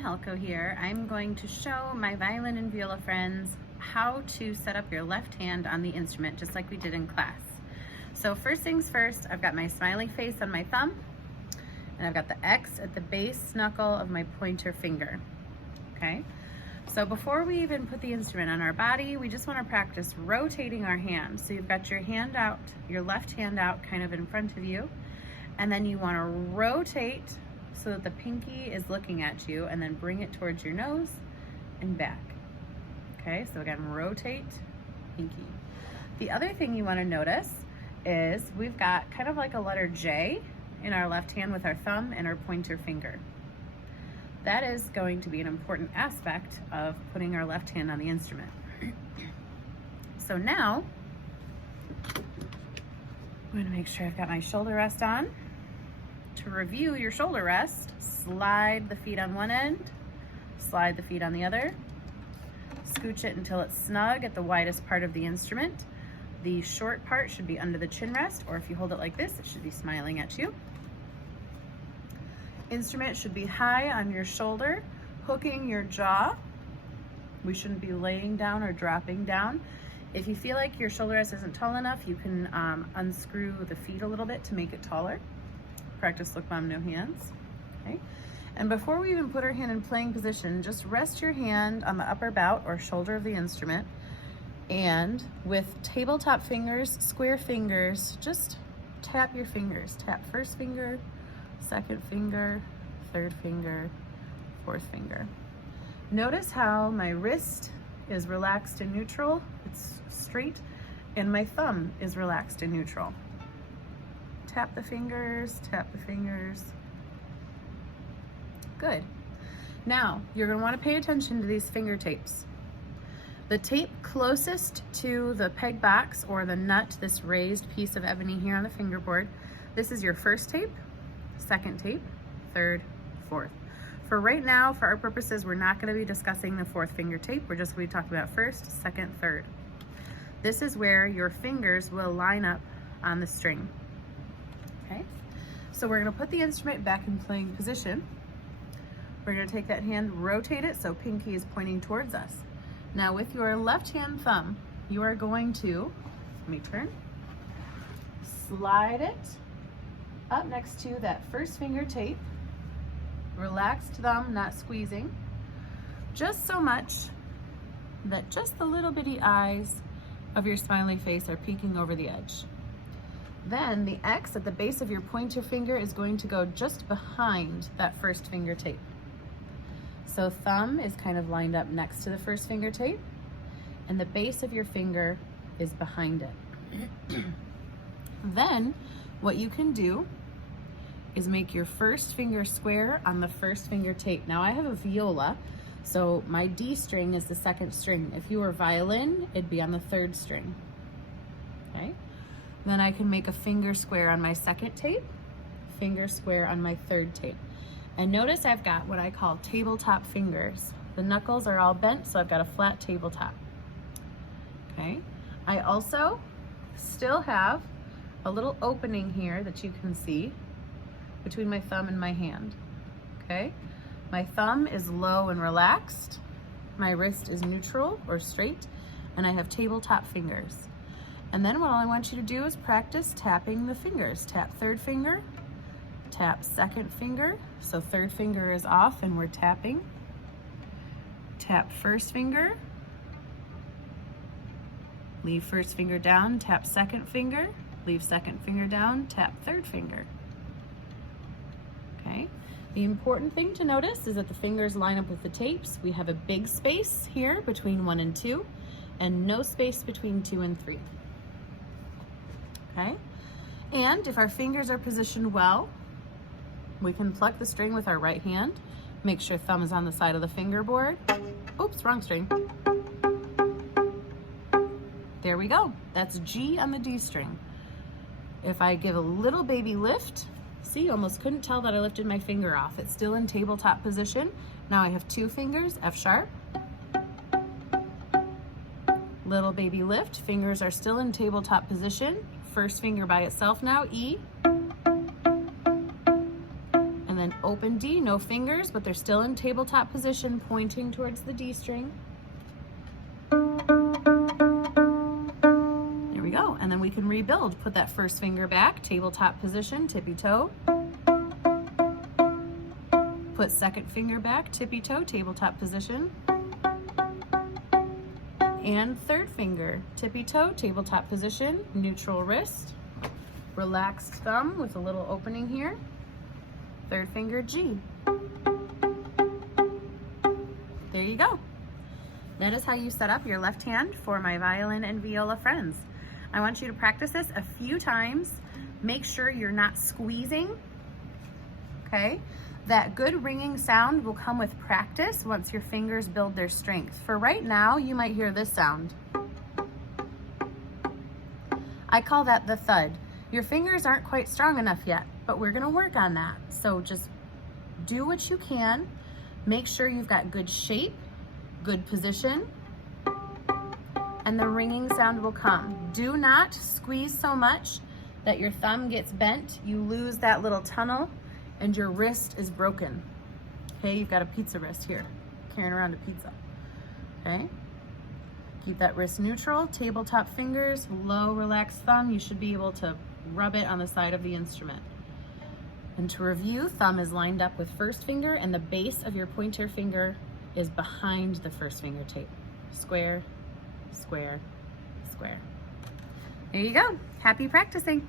Helco here. I'm going to show my violin and viola friends how to set up your left hand on the instrument just like we did in class. So first things first, I've got my smiley face on my thumb and I've got the X at the base knuckle of my pointer finger. Okay, so before we even put the instrument on our body, we just want to practice rotating our hand. So you've got your hand out, your left hand out kind of in front of you, and then you want to rotate so that the pinky is looking at you, and then bring it towards your nose and back. Okay, so again, rotate, pinky. The other thing you want to notice is we've got kind of like a letter J in our left hand with our thumb and our pointer finger. That is going to be an important aspect of putting our left hand on the instrument. So now, I'm going to make sure I've got my shoulder rest on. To review your shoulder rest, slide the feet on one end, slide the feet on the other, scooch it until it's snug at the widest part of the instrument. The short part should be under the chin rest, or if you hold it like this, it should be smiling at you. Instrument should be high on your shoulder, hooking your jaw. We shouldn't be laying down or dropping down. If you feel like your shoulder rest isn't tall enough, you can unscrew the feet a little bit to make it taller. Practice look mom, no hands. Okay. And before we even put our hand in playing position, just rest your hand on the upper bout or shoulder of the instrument, and with tabletop fingers, square fingers, just tap your fingers. Tap first finger, second finger, third finger, fourth finger. Notice how my wrist is relaxed and neutral, it's straight, and my thumb is relaxed and neutral. Tap the fingers, tap the fingers. Good. Now, you're going to want to pay attention to these finger tapes. The tape closest to the peg box or the nut, this raised piece of ebony here on the fingerboard, this is your first tape, second tape, third, fourth. For right now, for our purposes, we're not going to be discussing the fourth finger tape. We're just going to be talking about first, second, third. This is where your fingers will line up on the string. Okay, so we're going to put the instrument back in playing position. We're going to take that hand, rotate it so pinky is pointing towards us. Now with your left hand thumb, you are going to, let me turn, slide it up next to that first finger tape. Relaxed thumb, not squeezing, just so much that just the little bitty eyes of your smiley face are peeking over the edge. Then the X at the base of your pointer finger is going to go just behind that first finger tape. So thumb is kind of lined up next to the first finger tape, and the base of your finger is behind it. Then what you can do is make your first finger square on the first finger tape. Now I have a viola, so my D string is the second string. If you were violin, it'd be on the third string. Okay? Then I can make a finger square on my second tape, finger square on my third tape. And notice I've got what I call tabletop fingers. The knuckles are all bent, so I've got a flat tabletop. Okay. I also still have a little opening here that you can see between my thumb and my hand. Okay. My thumb is low and relaxed. My wrist is neutral or straight, and I have tabletop fingers. And then what I want you to do is practice tapping the fingers. Tap third finger, tap second finger. So third finger is off and we're tapping. Tap first finger, leave first finger down, tap second finger, leave second finger down, tap third finger. Okay. The important thing to notice is that the fingers line up with the tapes. We have a big space here between 1 and 2, and no space between 2 and 3. Okay, and if our fingers are positioned well, we can pluck the string with our right hand. Make sure thumb is on the side of the fingerboard. Oops, wrong string. There we go. That's G on the D string. If I give a little baby lift, see, you almost couldn't tell that I lifted my finger off. It's still in tabletop position. Now I have 2 fingers, F sharp. Little baby lift, fingers are still in tabletop position. First finger by itself now, E. And then open D, no fingers, but they're still in tabletop position, pointing towards the D string. There we go, and then we can rebuild. Put that first finger back, tabletop position, tippy toe. Put second finger back, tippy toe, tabletop position. And third finger, tippy toe, tabletop position, neutral wrist. Relaxed thumb with a little opening here. Third finger, G. There you go. That is how you set up your left hand for my violin and viola friends. I want you to practice this a few times. Make sure you're not squeezing, okay? That good ringing sound will come with practice once your fingers build their strength. For right now, you might hear this sound. I call that the thud. Your fingers aren't quite strong enough yet, but we're gonna work on that. So just do what you can. Make sure you've got good shape, good position, and the ringing sound will come. Do not squeeze so much that your thumb gets bent. You lose that little tunnel and your wrist is broken. Okay, you've got a pizza wrist here, carrying around a pizza, okay? Keep that wrist neutral, tabletop fingers, low relaxed thumb. You should be able to rub it on the side of the instrument. And to review, thumb is lined up with first finger and the base of your pointer finger is behind the first finger tape. Square, square, square. There you go. Happy practicing.